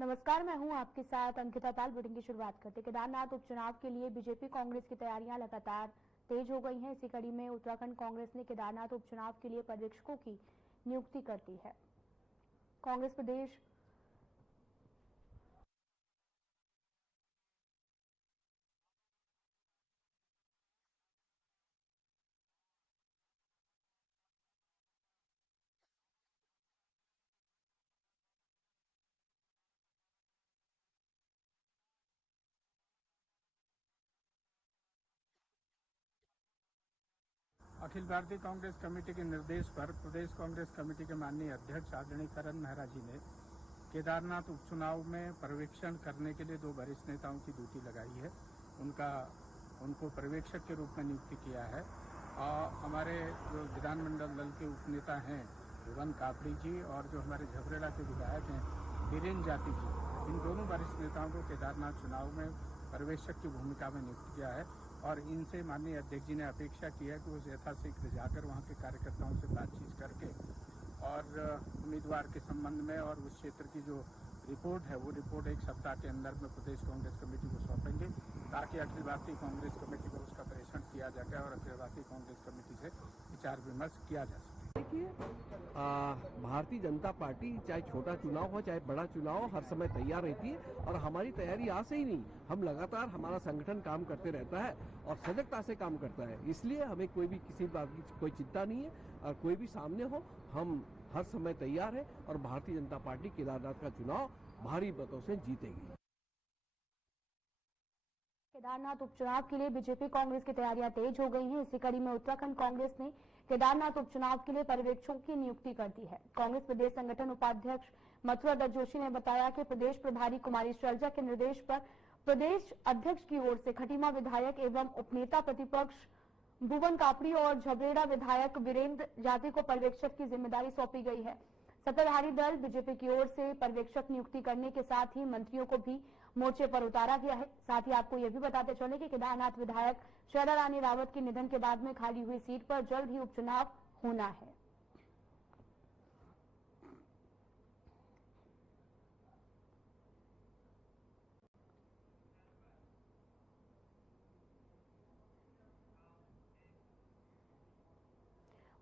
नमस्कार, मैं हूं आपके साथ अंकिता पाल। बुलेटिन की शुरुआत करते। केदारनाथ उपचुनाव के लिए बीजेपी कांग्रेस की तैयारियां लगातार तेज हो गई हैं। इसी कड़ी में उत्तराखंड कांग्रेस ने केदारनाथ उपचुनाव के लिए पर्यवेक्षकों की नियुक्ति कर दी है। कांग्रेस प्रदेश अखिल भारतीय कांग्रेस कमेटी के निर्देश पर प्रदेश कांग्रेस कमेटी के माननीय अध्यक्ष आदरणीय करण मेहरा जी ने केदारनाथ उपचुनाव में पर्यवेक्षण करने के लिए 2 वरिष्ठ नेताओं की ड्यूटी लगाई है। उनको पर्यवेक्षक के रूप में नियुक्ति किया है। और हमारे जो विधानमंडल दल के उपनेता हैं भुवन कापड़ी जी और जो हमारे झबरेड़ा के विधायक हैं बीरेन जाति जी, इन दोनों वरिष्ठ नेताओं को केदारनाथ चुनाव में पर्यवेक्षक की भूमिका में नियुक्त किया है। और इनसे माननीय अध्यक्ष जी ने अपेक्षा की है कि वो यथाशीघ्र जाकर वहाँ के कार्यकर्ताओं से बातचीत करके और उम्मीदवार के संबंध में और उस क्षेत्र की जो रिपोर्ट है वो रिपोर्ट 1 सप्ताह के अंदर में प्रदेश कांग्रेस कमेटी को सौंपेंगे, ताकि अखिल भारतीय कांग्रेस कमेटी को उसका प्रेषण किया जा सके और अखिल भारतीय कांग्रेस कमेटी से विचार विमर्श किया जा सके। भारतीय जनता पार्टी चाहे छोटा चुनाव हो चाहे बड़ा चुनाव हो, हर समय तैयार रहती है और हमारी तैयारी आज से ही नहीं, हम लगातार हमारा संगठन काम करते रहता है और सजगता से काम करता है। इसलिए हमें कोई भी किसी बात की कोई चिंता नहीं है और कोई भी सामने हो, हम हर समय तैयार है और भारतीय जनता पार्टी केदारनाथ का चुनाव भारी मतों से जीतेगी। केदारनाथ उपचुनाव के लिए बीजेपी कांग्रेस की तैयारियां तेज हो गई हैं। इसी कड़ी में उत्तराखंड कांग्रेस ने केदारनाथ उपचुनाव के लिए पर्यवेक्षकों की नियुक्ति कर दी है। कांग्रेस प्रदेश संगठन उपाध्यक्ष मथुरा दत्त जोशी ने बताया कि प्रदेश प्रभारी कुमारी शैलजा के निर्देश पर प्रदेश अध्यक्ष की ओर से खटीमा विधायक एवं उपनेता प्रतिपक्ष भुवन कापड़ी और झबरेड़ा विधायक वीरेंद्र जाति को पर्यवेक्षक की जिम्मेदारी सौंपी गई है। सत्ताधारी दल बीजेपी की ओर से पर्यवेक्षक नियुक्ति करने के साथ ही मंत्रियों को भी मोर्चे पर उतारा गया है। साथ ही आपको यह भी बताते चले कि केदारनाथ विधायक शैला रानी रावत के निधन के बाद में खाली हुई सीट पर जल्द ही उपचुनाव होना है।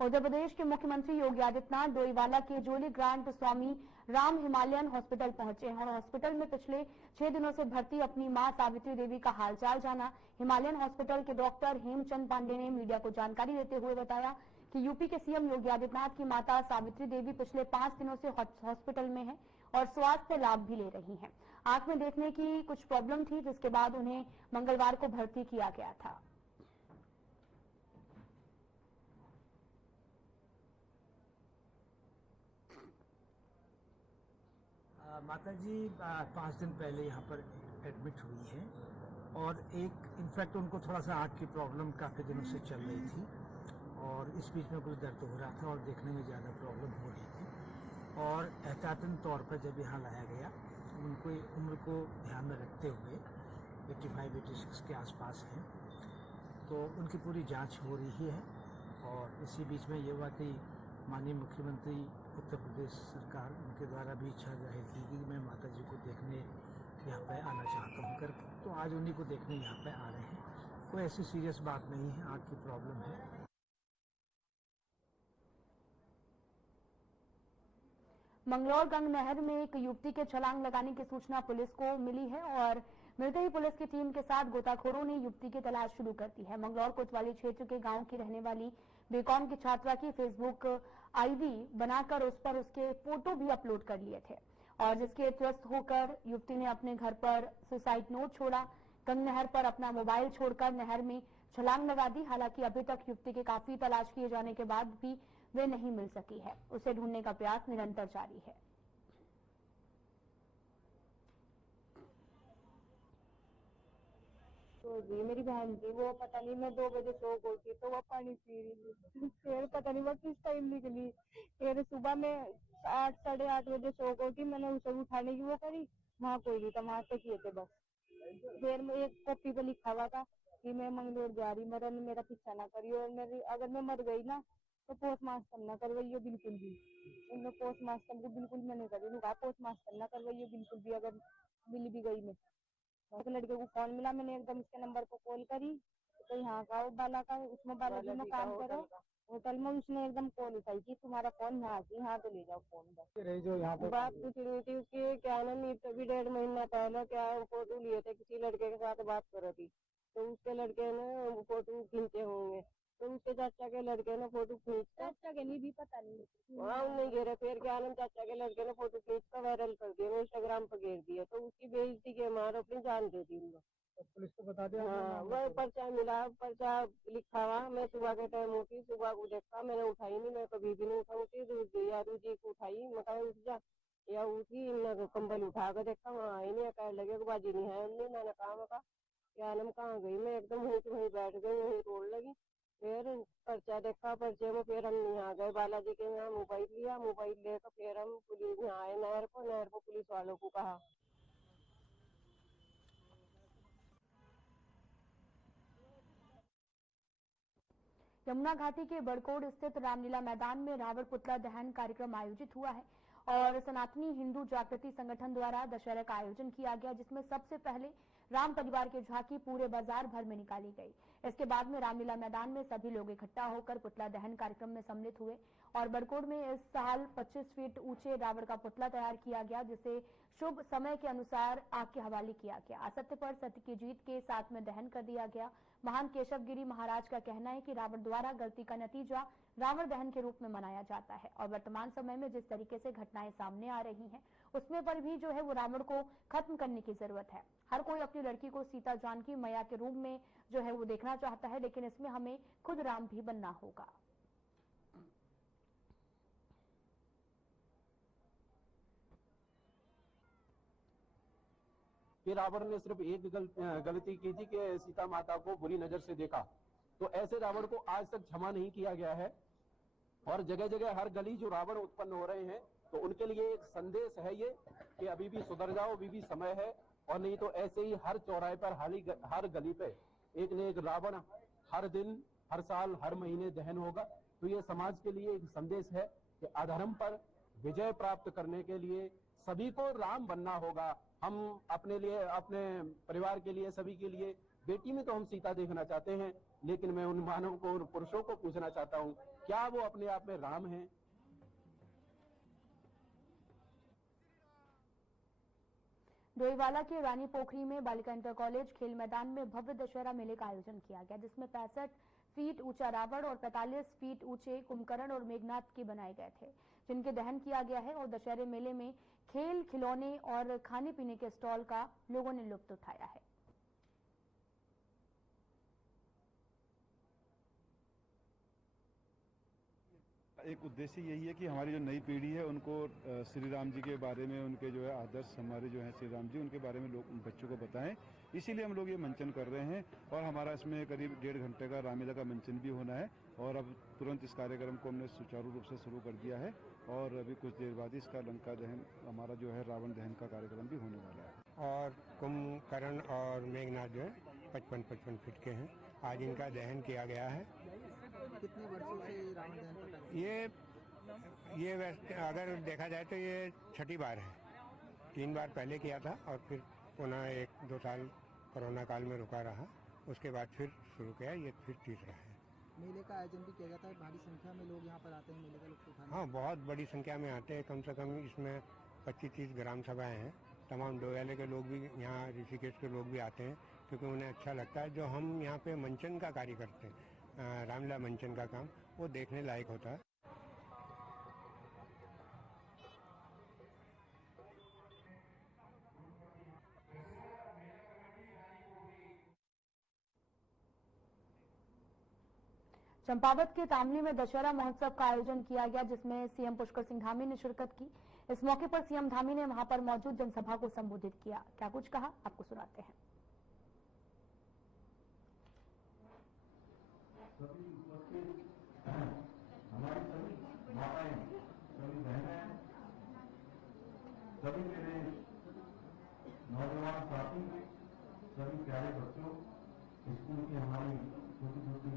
उत्तर प्रदेश के मुख्यमंत्री योगी आदित्यनाथ डोईवाला के जोली ग्रांट स्वामी राम हिमालयन हॉस्पिटल पहुंचे हैं और हॉस्पिटल में पिछले 6 दिनों से भर्ती अपनी मां सावित्री देवी का हालचाल जाना। हिमालयन हॉस्पिटल के डॉक्टर हेमचंद पांडे ने मीडिया को जानकारी देते हुए बताया कि यूपी के सीएम योगी आदित्यनाथ की माता सावित्री देवी पिछले 5 दिनों से हॉस्पिटल में है और स्वास्थ्य लाभ भी ले रही हैं। आंख में देखने की कुछ प्रॉब्लम थी, जिसके बाद उन्हें मंगलवार को भर्ती किया गया था। माता जी 5 दिन पहले यहाँ पर एडमिट हुई है और इनफैक्ट उनको थोड़ा सा आँख की प्रॉब्लम काफ़ी दिनों से चल रही थी और इस बीच में कुछ दर्द हो रहा था और देखने में ज़्यादा प्रॉब्लम हो रही थी और एहतियातन तौर पर जब यहाँ लाया गया, उनको उम्र को ध्यान में रखते हुए 85-86 के आसपास हैं, तो उनकी पूरी जाँच हो रही है। और इसी बीच में ये हुआ कि माननीय मुख्यमंत्री उत्तर प्रदेश सरकार, उनके द्वारा भी इच्छा जाहिर की कि मैं माता जी को देखने यहाँ पे आना चाहता हूँ करके, तो आज उन्हीं को देखने यहाँ पे आ रहे हैं। कोई ऐसी सीरियस बात नहीं है, आँख की प्रॉब्लम है। मंगलौर गंग नहर में एक युवती के छलांग लगाने की सूचना पुलिस को मिली है और मिलते ही पुलिस की टीम के साथ गोताखोरों ने युवती की तलाश शुरू कर दी है। मंगलौर कोतवाली क्षेत्र के गांव की रहने वाली बीकॉम की छात्रा की फेसबुक आईडी बनाकर उस पर उसके फोटो भी अपलोड कर लिए थे और जिसके त्रस्त होकर युवती ने अपने घर पर सुसाइड नोट छोड़ा। गंग नहर पर अपना मोबाइल छोड़कर नहर में छलांग लगा दी। हालांकि अभी तक युवती की काफी तलाश किए जाने के बाद भी वे नहीं मिल सकी है। उसे ढूंढने का प्रयास निरंतर जारी है। तो जी मेरी बहन जी, वो पता नहीं मैं 2 बजे सो गई थी तो वो पानी पी रही थी। फिर पता नहीं वो किस टाइम निकली। फिर सुबह में 8 साढ़े 8 बजे सो गई थी। मैंने उसे उठाने की वो करी, वहाँ कोई नहीं था, वहां से किए थे बस। फिर मैं एक कॉपी पे लिखा हुआ था कि मैं मंगलोर जा रही, मेरा पीछा ना करियो और मेरी अगर मैं मर गई ना तो पोस्ट मास्टर ना करवाइए बिल्कुल भी। उन्होंने पोस्ट मास्टर को बिल्कुल मैंने कर दी, कहा पोस्ट मास्टर ना करवाइए बिल्कुल भी, अगर मिल भी गई मैं। तो लड़के को फोन मिला, मैंने एकदम इसके नंबर पर कॉल करी, तो यहाँ का बाला का, उसमें बालाजी में काम करो होटल में, उसने एकदम कॉल उठाई कि तुम्हारा फोन यहाँ से यहाँ तो ले जाओ फोन। बस जो यहाँ पे बात पूछ रही थी कि क्या ना, नहीं तभी 1.5 महीना पहले क्या फोटो लिए थे, किसी लड़के के साथ बात कर रही थी, तो उसके लड़के ने फोटो खींचे होंगे, तो उसके चाचा के लड़के ने फोटो खींच, चाचा के नहीं भी पता नहीं, हाँ नहीं घेरे, फिर क्या नाम चाचा के लड़के ने फोटो खींच कर वायरल कर दिया, इंस्टाग्राम पर घेर दिया, तो उसकी बेइज्जती के मार अपनी जान दे दी उनको। पुलिस को बता दिया? हाँ, वह पर्चा मिला, पर्चा लिखा हुआ, मैं सुबह के टाइम उठी, सुबह को देखा, मैंने उठाई नहीं, मैं कभी भी नहीं उठाऊंगी, या रूजी को उठाई, मैं कहा उठ जा, या उठी, मैं कंबल उठा कर देखा, वहाँ आई नहीं, कह लगे बाजी नहीं है, मैंने कहा क्या नाम कहाँ गई, मैं एकदम वहीं से वहीं बैठ गई, वहीं रोड लगी, फिर पर्चा देखा, पर्चे में फिर हम यहाँ गए बालाजी के यहाँ, मोबाइल लिया, मोबाइल लेकर फिर हम पुलिस यहाँ आए नहर पर पुलिस वालों को कहा। यमुना घाटी के बड़कोट स्थित रामलीला मैदान में रावण पुतला दहन कार्यक्रम आयोजित हुआ है और सनातनी हिंदू जागृति संगठन द्वारा दशहरा का आयोजन किया गया, जिसमें सबसे पहले राम परिवार की झांकी पूरे बाजार भर में निकाली गई। इसके बाद में रामलीला मैदान में सभी लोग इकट्ठा होकर पुतला दहन कार्यक्रम में सम्मिलित हुए और बड़कोट में इस साल 25 फीट ऊंचे रावण का पुतला तैयार किया गया, जिसे शुभ समय के अनुसार आग के हवाले किया गया। असत्य पर सत्य की जीत के साथ में दहन कर दिया गया। महान केशवगिरी महाराज का कहना है कि रावण द्वारा गलती का नतीजा रावण दहन के रूप में मनाया जाता है और वर्तमान समय में जिस तरीके से घटनाएं सामने आ रही हैं, उसमें पर भी जो है वो रावण को खत्म करने की जरूरत है। हर कोई अपनी लड़की को सीता जानकी मैया के रूप में जो है वो देखना चाहता है, लेकिन इसमें हमें खुद राम भी बनना होगा। कि रावण ने सिर्फ एक गलती की थी कि सीता माता को बुरी नजर से देखा, तो ऐसे रावण को आज तक क्षमा नहीं किया गया है और जगह जगह हर गली जो रावण उत्पन्न हो रहे हैं, तो उनके लिए एक संदेश है ये कि अभी भी सुधर जाओ, अभी भी समय है, और नहीं तो ऐसे ही हर चौराहे पर हर गली पे एक न एक रावण हर दिन, हर साल, हर महीने दहन होगा। तो ये समाज के लिए एक संदेश है कि अधर्म पर विजय प्राप्त करने के लिए सभी को राम बनना होगा। हम अपने लिए, अपने परिवार के लिए, सभी के लिए, बेटी में तो हम सीता देखना चाहते हैं, लेकिन मैं उन मानव को, उन पुरुषों को पूछना चाहता हूं, क्या वो अपने आप में राम हैं? डोईवाला के रानी पोखरी में बालिका इंटर कॉलेज खेल मैदान में भव्य दशहरा मेले का आयोजन किया गया, जिसमें 65 फीट ऊंचा रावण और 45 फीट ऊंचे कुंभकर्ण और मेघनाथ के बनाए गए थे, जिनके दहन किया गया है और दशहरे मेले में खेल, खिलौने और खाने पीने के स्टॉल का लोगों ने लुत्फ उठाया है। एक उद्देश्य यही है कि हमारी जो नई पीढ़ी है उनको श्री राम जी के बारे में, उनके जो है आदर्श, हमारे जो है श्री राम जी, उनके बारे में लोग बच्चों को बताएं। इसीलिए हम लोग ये मंचन कर रहे हैं और हमारा इसमें करीब 1.5 घंटे का रामलीला का मंचन भी होना है और अब तुरंत इस कार्यक्रम को हमने सुचारू रूप से शुरू कर दिया है और अभी कुछ देर बाद इसका लंका दहन, हमारा जो है रावण दहन का कार्यक्रम भी होने वाला है। और कुंभकर्ण और मेघनाथ जो है 55 फीट के हैं, आज इनका दहन किया गया है। कितने वर्षों से रावण दहन का ये अगर देखा जाए तो ये छठी बार है। 3 बार पहले किया था और फिर पुनः 1-2 साल कोरोना काल में रुका रहा, उसके बाद फिर शुरू किया, ये फिर तीसरा है। मेले का आयोजन भी किया जाता है, भारी संख्या में लोग यहाँ पर आते हैं मेले का लुत्फ उठाने। हाँ, बहुत बड़ी संख्या में आते हैं, कम से कम इसमें 25-30 ग्राम सभाएँ हैं। तमाम डोयाले के लोग भी, यहाँ ऋषिकेश के लोग भी आते हैं क्योंकि उन्हें अच्छा लगता है। जो हम यहाँ पे मंचन का कार्य करते हैं, रामलीला मंचन का काम, वो देखने लायक होता है। चंपावत के तामली में दशहरा महोत्सव का आयोजन किया गया, जिसमें सीएम पुष्कर सिंह धामी ने शिरकत की। इस मौके पर सीएम धामी ने वहां पर मौजूद जनसभा को संबोधित किया। क्या कुछ कहा, आपको सुनाते हैं। हमारी सभी माताएं, सभी बहनें, सभी मेरे नौजवान साथी, सभी प्यारे बच्चों, स्कूल की हमारी छोटी छोटी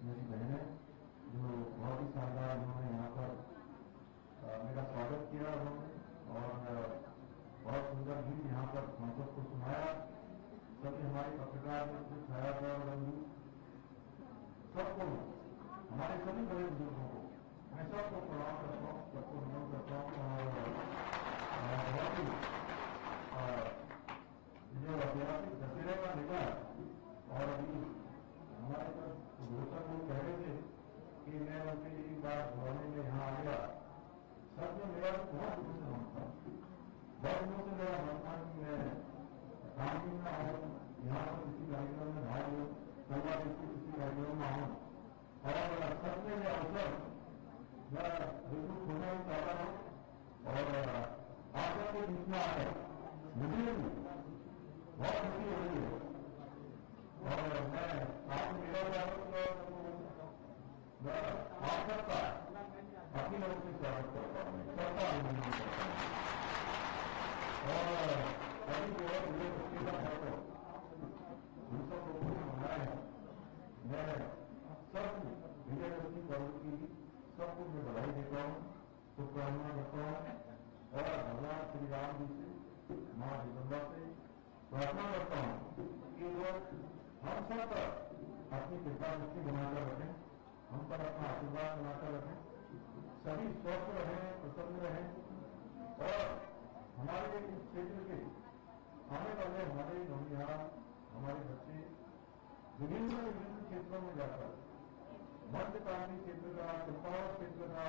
मेरी बहनें जो बहुत ही पत्रकार मित्र, छायाकार बंधु सबको, हमारे सभी बड़े बुजुर्गों को मैं सबको प्रणाम करता हूँ, सबको नमन करता हूँ। और बहुत ही जो ऐतिहासिक दशहरे का मेला और अभी हमारे पास घोषक लोग कह रहे थे कि मैं उनके एक बार भवानी में यहाँ आ गया, सच में मेरा बहुत दिनों से मन था, बहुत दिनों से मेरा मन था कि मैं रामजी में आऊँ, यहाँ पर किसी कार्यक्रम में भाग लूँ, कलवा किसी कार्यक्रम में आऊँ, और सच में यह अवसर मैं बिल्कुल खोना नहीं चाहता हूँ। और आप सबके बीच में आकर मुझे बहुत खुशी हो रही है। और मैं आपको मेरा मैं आप सबका अपनी लोगों से स्वागत करता हूँ, सबका अभिनंदन करता हूँ। और अभी जो है मुझे बच्चे का है उन सब लोगों ने मनाया है, मैं सब विजयदशमी पर्व की सबको मैं बधाई देता हूँ, शुभकामना करता हूँ। और भगवान श्री राम जी से, माँ जगदम्बा से प्रार्थना करता हूँ कि लोग हम सब पर अपनी कृपा दृष्टि बनाकर रखें, हम पर अपना आशीर्वाद बनाकर रखें, सभी स्वस्थ रहें, प्रसन्न रहें। और हमारे इस क्षेत्र के आने वाले हमारे नौनिहाल, हमारे बच्चे विभिन्न क्षेत्रों में जाकर मध्यकालीन क्षेत्र का, चंपावत क्षेत्र का,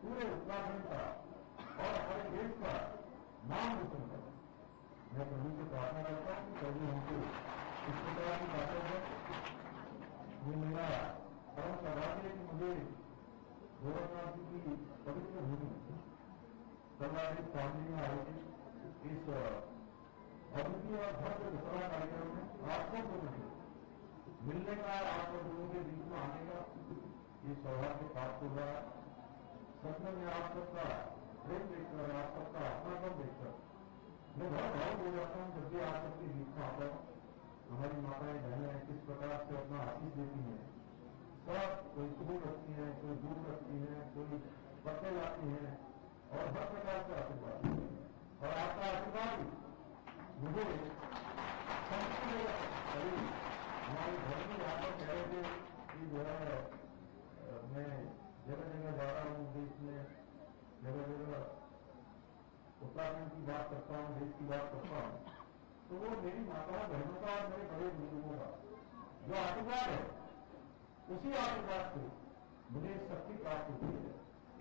पूरे उत्तराखंड का और हमारे देश का नाम रोशन करें। मैं प्रभु से प्रार्थना करता हूँ कि प्रभु हमको इस प्रकार की बातें हैं। ये मेरा परम सौभाग्य है कि मुझे गोरखनाथ जी की पवित्र भूमि कलवाड़ी फैमिली में आयोजित इस अद्वितीय और भव्य दशहरा कार्यक्रम में आप सब लोगों से मिलने का, आप सब लोगों के बीच में आने का ये सौभाग्य प्राप्त हो रहा है। सच में मैं आप सबका प्रेम देखकर, आप सबका अपनापन देखकर मैं बहुत भावुक हो जाता हूँ जब भी आप सबके बीच में आता हूँ। हमारी माताएं बहनें किस प्रकार से अपना आशीष देती हैं, सब कोई फूल रखती हैं, कोई दूध रखती हैं, कोई पत्ते लाती हैं और हर प्रकार से आशीर्वाद। और आपका आशीर्वाद मुझे हमारे घर में यहाँ पर कह रहे थे कि जो है मैं जगह जगह जा रहा हूँ, देश में जगह जगह उत्तराखंड की बात करता हूँ, देश की बात करता हूँ, तो वो मेरी माताओं बहनों का और मेरे बड़े बुजुर्गों का जो आशीर्वाद है, उसी आशीर्वाद से मुझे शक्ति प्राप्त होती है।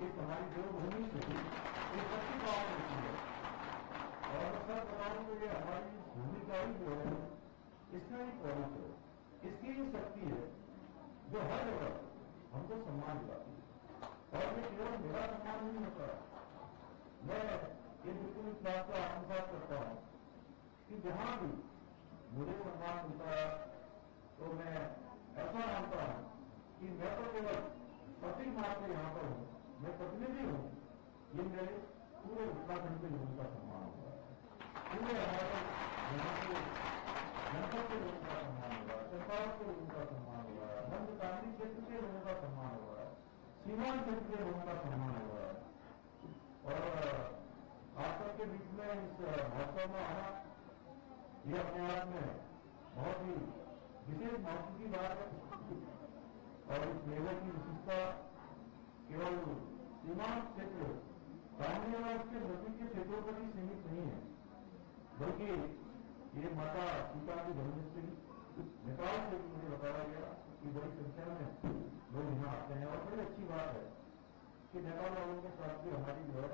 इस हमारी देवभूमि से ये शक्ति प्राप्त होती है। और मैं सच बताऊं तो ये हमारी भूमि का ही जो है, इसका ही पॉलिस है, इसकी ही शक्ति है जो हर जगह हमको सम्मान दिलाती है। और ये केवल मेरा सम्मान नहीं होता, मैं ये बिल्कुल इस बात को आत्मसात करता हूँ कि जहां भी मुझे सम्मान मिलता है तो मैं ऐसा मानता हूँ कि मैं तो केवल प्रतीक मात्र यहाँ पर हूँ, मैं प्रतिनिधि हूँ, ये मेरे पूरे उत्तराखंड के लोगों का सम्मान होगा, पूरे हमारे यहाँ के जनपद के लोगों का सम्मान होगा, चंपावत के लोगों का सम्मान होगा, मध्यकालीन क्षेत्र के लोगों का सम्मान होगा, सीमांत क्षेत्र के लोगों का सम्मान होगा। और आप सबके बीच में इस महोत्सव में आना ये अपने आप में बहुत ही विशेष महत्व की बात है। और इस मेले की विशेषता केवल सीमांत क्षेत्र सामने और उसके नजदीक के क्षेत्रों पर ही सीमित नहीं है, बल्कि ये माता सीता की जन्मस्थली नेपाल से भी मुझे बताया गया कि बड़ी संख्या में लोग यहाँ आते हैं। और बड़ी अच्छी बात है कि नेपाल वालों के साथ भी हमारी जो है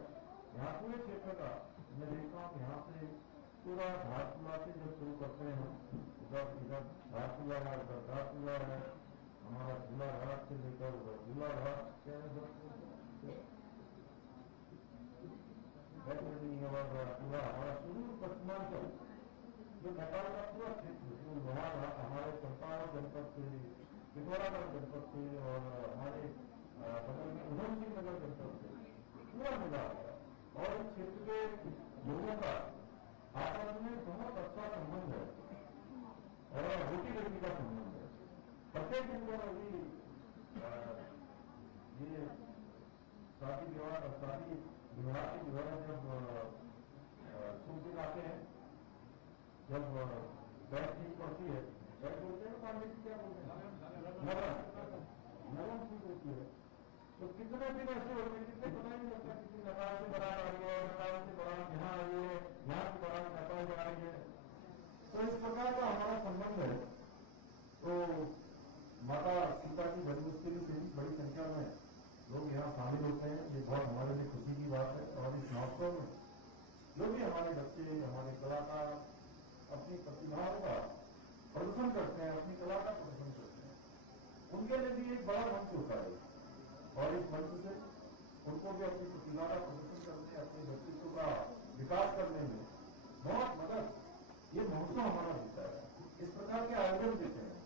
यहाँ पूरे क्षेत्र का मैं देखता हूँ यहाँ से पूरा धारचूला से जब शुरू करते हैं हम, इधर धारचूला है, उधर धारचूला है, हमारा झूला घाट से लेकर उधर झूला घाट क्या है, और पूरा हमारा शुरू पश्चिमांचल जो नेपाल का पूरा क्षेत्र जो वहाँ हमारे चंपावत जनपद से, पिथौरागढ़ जनपद से और हमारे बगल में उधमसिंह नगर जनपद से पूरा मिला हुआ। और इस क्षेत्र के लोगों का आपस में बहुत अच्छा संबंध है और रोटी रोटी का संबंध है। प्रत्येक दिन पर अभी ये शादी विवाह की जो है जब शुभ दिन आते हैं, जब बैठ ठीक पड़ती है वाले की क्या बोलते हैं नरम चीज होती है। तो कितने दिन ऐसे होते हैं, कितने पता नहीं लगता किसी नेपाल से बारात आ रही है, नेपाल से बारात यहाँ आ रही है, यहाँ की बारात नेपाल जा रही है। तो इस प्रकार का हमारा संबंध है। तो माता सीता की जन्मोत्सवी से भी बड़ी संख्या में लोग यहाँ शामिल होते हैं। ये बहुत हमारे लिए खुशी की बात है। और इस महोत्सव में जो भी हमारे बच्चे, हमारे कलाकार अपनी प्रतिभाओं का प्रदर्शन करते हैं, अपनी कला का प्रदर्शन करते हैं, उनके लिए भी एक बड़ा मंच होता है। और इस मंच से उनको भी अपनी प्रतिभा का प्रदर्शन करने, अपने व्यक्तित्व का विकास करने में बहुत मदद ये महोत्सव हमारा देता है। इस प्रकार के आयोजन देते हैं।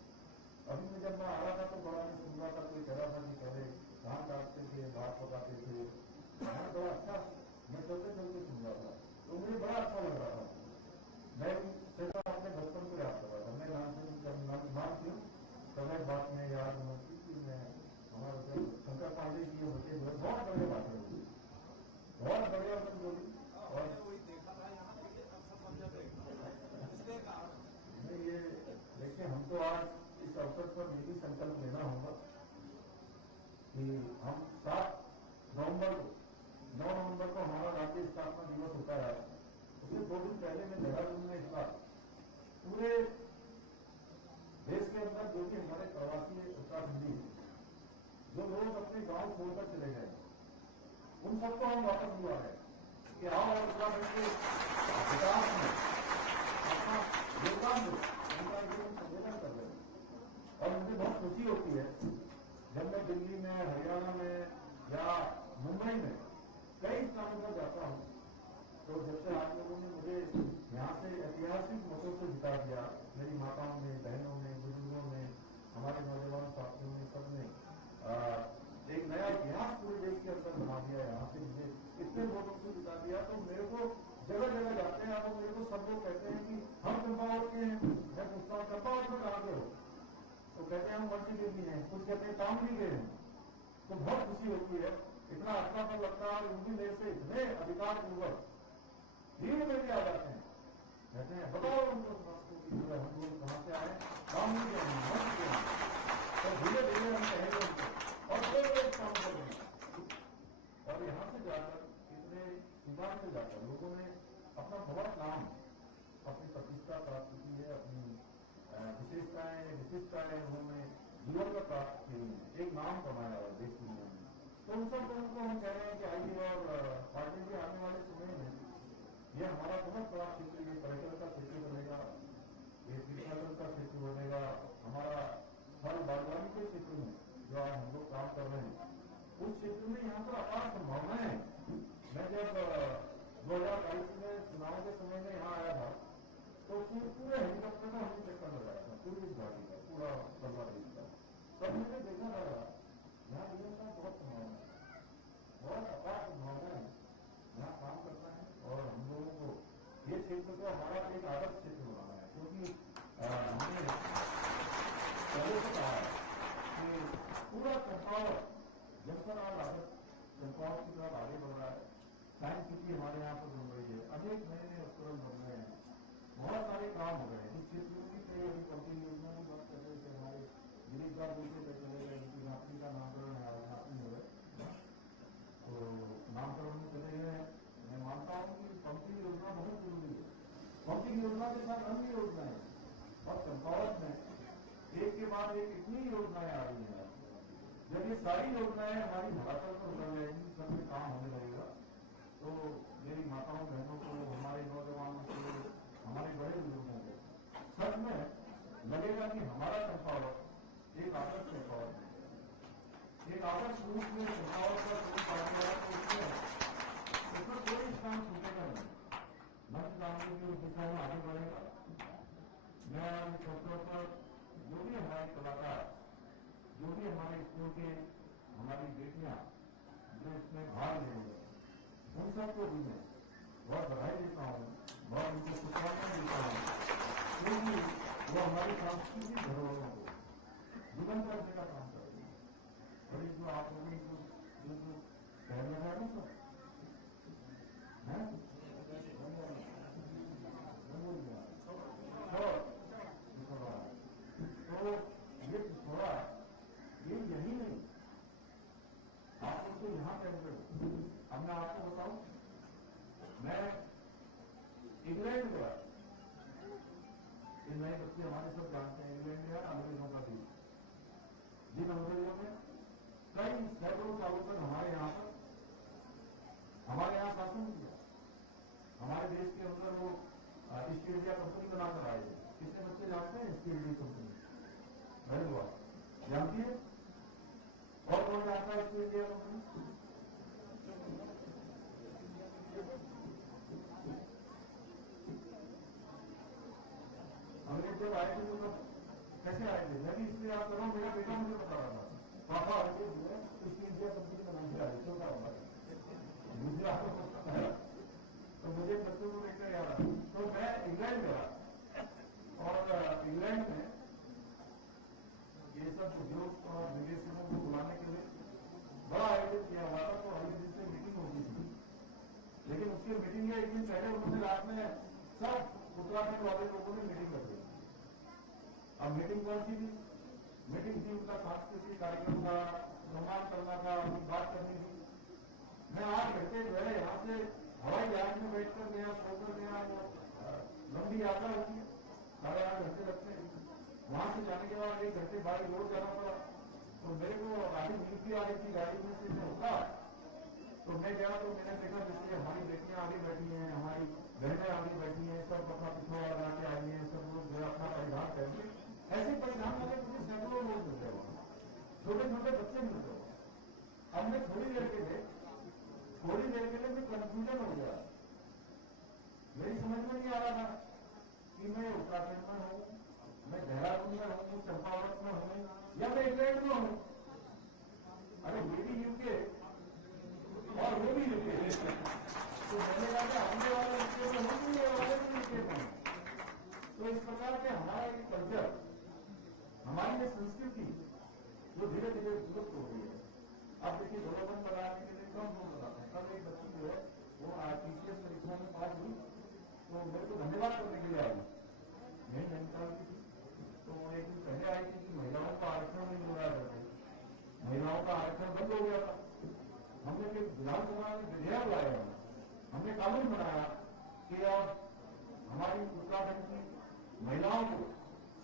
अभी मैं जब मैं आ रहा था तो बड़ा मैं सुन रहा था, कोई कह रहा था कि पहले धान काटते थे, भात पकाते थे, बड़ा अच्छा, मैं चलते चलते सुन रहा था तो मुझे बड़ा अच्छा लग रहा था। मैं अपने बचपन को याद कर रहा था। मैं नाम क्यों समय बात में याद होती कि मैं हमारे शंकर पांडे जी होते हुए बहुत बढ़िया बातें होती, बहुत बढ़िया बात बोली। और ये देखिए, हम तो आज इस अवसर पर ये भी संकल्प लेना होगा कि हम 7 नवंबर को 9 नवंबर को हमारा राज्य स्थापना दिवस होता है। उससे 2 दिन पहले मैं देहरादून में इस बार पूरे देश के अंदर जो भी हमारे प्रवासी उत्तराखंडी जो लोग अपने गांव छोड़कर चले गए, उन सबको हम वापस बुला रहे हैं कि आओ और उत्तराखंड के विकास में अपना योगदान दो। उनका ये संबोधन कर रहे हैं। और मुझे बहुत खुशी होती है जब मैं दिल्ली में, हरियाणा में या मुंबई में कई स्थानों पर जाता हूँ। तो जब से आप लोगों ने मुझे यहाँ से ऐतिहासिक मतों से जिता दिया, मेरी माताओं ने, बहनों ने, बुजुर्गों ने, हमारे नौजवान साथियों ने, सबने एक नया इतिहास पूरे देश के अंदर बना दिया। यहाँ से मुझे इतने वोटों से जिता दिया। तो मेरे को जगह जगह जाते हैं और मेरे को सब लोग कहते हैं कि हम चंपावत के हैं। मैं पूछता हूँ चंपावत में कहाँ के हो? तो कहते हैं हम मंडी के भी हैं, कुछ कहते हैं काम भी गए हैं। तो बहुत खुशी होती है, इतना अच्छा लगता है। उनकी मेरे से इतने अधिकार पूर्वक भीड़ में भी आ जाते हैं, कहते हैं बताओ उनको हम लोग कहाँ से आए, काम नहीं गए हैं, मंच गए हैं। तो धीरे धीरे हम कहेंगे उनको और फिर काम करेंगे। और यहाँ से जाकर इतने सीमान से जाकर लोगों ने अपना बहुत नाम, अपनी प्रतिष्ठा प्राप्त की है, अपनी विशिष्टताएं उन्होंने जीवन में प्राप्त की है, एक नाम कमाया है देश दुनिया में। तो उन सब लोगों को हम कह रहे हैं कि आइए। और पार्टी के आने वाले समय में ये हमारा बहुत बड़ा क्षेत्र, ये पर्यटन का क्षेत्र बनेगा, ये तीर्थयाटन का क्षेत्र बनेगा, हमारा फल बागवानी के क्षेत्र में जो आज हम लोग काम कर रहे हैं, उस क्षेत्र में यहाँ पर अपार संभावनाएं हैं। मैं जब 2022 में चुनाव के समय में यहाँ आया था तो पूरे हेलीकॉप्टर का हमने चक्कर लगाया था, पूरी घाटी का, पूरा परिवार का। तब मैंने देखा था यहाँ जीवन का बहुत संभावना है, बहुत अपार संभावना है, यहाँ काम करना है। और हम लोगों को ये क्षेत्र को हमारा एक आदर्श क्षेत्र बनाना है। क्योंकि हमने पहले से कहा है कि पूरा चंपावत जंक्शन आज आदर्श चंपावत की तरफ आगे बढ़ रहा है। साइंस सिटी हमारे यहाँ पर बन रही है, अनेक नए नए उपकरण बन रहे हैं, बहुत सारे काम हो रहे हैं। इस क्षेत्र में भी कई अभी कंपनी योजना की बात कर रहे थे, हमारे गिरीशदार बोलते थे चले गए, उनकी नातनी का नामकरण है, नातनी हो गए तो नामकरण में चले गए। मैं मानता हूँ कि पंपिंग योजना बहुत जरूरी है। पंपिंग योजना के साथ अन्य योजनाएं, और चंपावत में एक के बाद एक इतनी योजनाएं आ रही हैं। जब ये सारी योजनाएं हमारी धरातल पर उतर जाएंगी, सब में काम होने लगेगा, तो मेरी माताओं बहनों को, हमारे नौजवानों को, हमारे बड़े बुजुर्गों को सच में लगेगा कि हमारा चंपावत एक आदर्श चंपावत है, एक आदर्श रूप में चंपावत का शुरू कर दिया है। तो उसमें कोई स्थान छूटेगा नहीं, मतदान की उस दिशा में आगे बढ़ेगा। मैं इस अवसर पर जो भी हमारे कलाकार, जो भी हमारे स्कूल के, हमारी बेटियां जो इसमें भाग लेंगे, उन सबको भी मैं बहुत बधाई देता हूँ, बहुत उनको शुभकामनाएं देता हूँ। क्योंकि वो हमारी सांस्कृतिक धरोहरों को जीवन करने का काम करते हैं। और ये जो आप लोगों ने जो पहल लगाया ना सर, तो तो ये थोड़ा ये यही नहीं, आप उसको यहाँ कहेंगे। अब मैं आपको बताऊं, मैं इंग्लैंड गया, ये नए बच्चे हमारे सब जानते हैं, इंग्लैंड गया अंग्रेजों का देश, जिन अंग्रेजों ने कई सैकड़ों सालों तक हमारे यहाँ शासन किया। हमारे देश के अंदर वो ईस्ट इंडिया कंपनी बनाकर आए थे। कितने बच्चे जानते हैं east India company? Very good, जानती है? और कौन जानता है ईस्ट इंडिया कंपनी? अंग्रेज जब आए थे तो कैसे आए थे? मैं भी इसलिए याद कर रहा हूँ, मेरा बेटा मुझे बता रहा था, पापा आए थे ईस्ट इंडिया कंपनी बना के आए, छोटा होगा मुझे आपको पता है, तो मुझे बच्चों को देखकर याद आया। तो मैं इंग्लैंड गया और इंग्लैंड में ये सब उद्योग और निवेशकों को बुलाने के लिए बड़ा आयोजन किया हुआ था। तो अगले दिन से मीटिंग होती थी, लेकिन उसकी मीटिंग के एक दिन पहले उन्होंने रात में सब उत्तराखंड वाले लोगों ने मीटिंग कर दी। अब मीटिंग कौन सी थी? मीटिंग थी उनका सांस्कृतिक कार्यक्रम का, सम्मान करना था, उनकी बात करनी थी। मैं 8 घंटे जो है यहाँ से हवाई जहाज में बैठकर गया, सोकर गया, लंबी यात्रा होती है, 8.5 घंटे लगते हैं। वहां से जाने के बाद 1 घंटे बाई रोड जाना पड़ा। तो मेरे को आधी नींद आ रही थी, गाड़ी में से मैं उठा तो मैं गया, तो मैंने देखा जैसे हमारी बेटियां आगे बैठी हैं, हमारी बहनें आगे बैठी हैं, सब अपना पिछड़ा लगा के आई हैं, सब लोग जो है अपना परिधान करके, ऐसे परिधान वाले मुझे सैकड़ों लोग मिल रहे वहां, छोटे छोटे बच्चे मिल रहे वहां। अब मैं थोड़ी देर के लिए मैं कंफ्यूजन हो गया, मेरी समझ में नहीं आ रहा था कि मैं उत्तराखंड में हूँ, मैं देहरादून में हूँ, चंपावत में हूँ, या मैं इंग्लैंड में हूँ। अरे ये भी यूके और वो भी यूके, तो मैंने कहा कि हमने वाले यूके में हम भी, ये वाले भी यूके में। तो इस प्रकार के हमारा एक कल्चर, हमारी ये संस्कृति जो धीरे धीरे विलुप्त हो रही है। अब देखिए धोलापन बनाने के लिए कम लोग लगाते हैं। कल एक बच्ची जो है वो टीसीएस परीक्षा में पास हुई, तो मेरे को धन्यवाद करने के लिए आई, यही नैनीताल की थी। तो एक दिन पहले आई थी कि महिलाओं का आरक्षण नहीं मिल रहा है, महिलाओं का आरक्षण बंद हो गया था। हमने फिर विधानसभा में विधेयक लाया, हमने कानून बनाया कि अब हमारी उत्तराखंड की महिलाओं को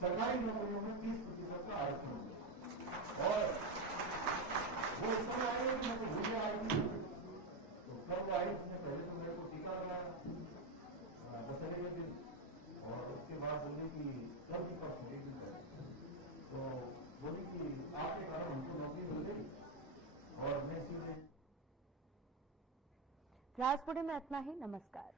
सरकारी नौकरियों में 30% का आरक्षण मिले। और वो इस समय आई कि मैं भूल आई थी, तो कब वो आई, उसने पहले तो मेरे को टीका लगाया दशहरे के दिन, और उसके बाद बोली कि कल की परसों एक दिन पहले, तो बोली कि आपके कारण हमको नौकरी मिल गई और मैं इसीलिए। राजपुरी में इतना ही, नमस्कार।